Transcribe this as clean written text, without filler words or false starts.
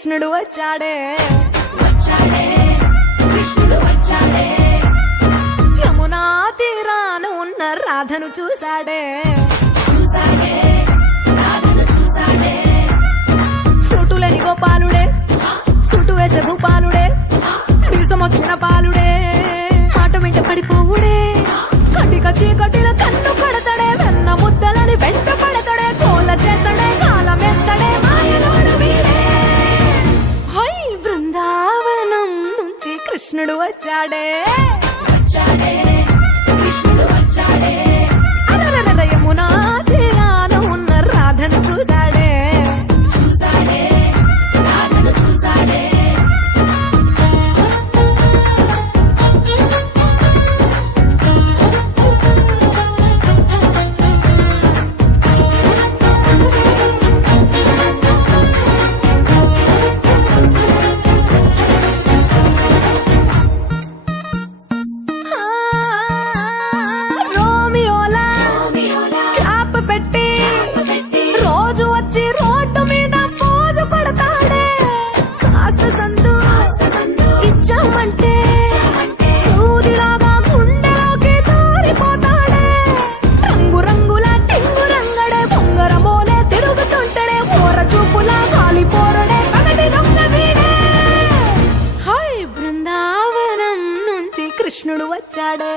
కృష్ణుడు వచ్చాడే యమునా తీరాన ఉన్న రాధను చూశాడే చుట్టులేని గోపాలుడే చుట్టు వేసే భూపాలుడే మీసమొచ్చిన పాలుడే మాట వెంట పడిపోవుడే కటిక చీకటిలో కన్ను పడతాడే వెన్న ముద్దలని వెంట పడతాడే కోల చేతడే కాలమేస్తాడే మాయలోడు వీడే హై బృందావనం నుంచి కృష్ణుడు వచ్చాడే అలరల యమునా తీరాన ఉన్న రాధను చూశాడే కృష్ణుడు వచ్చాడే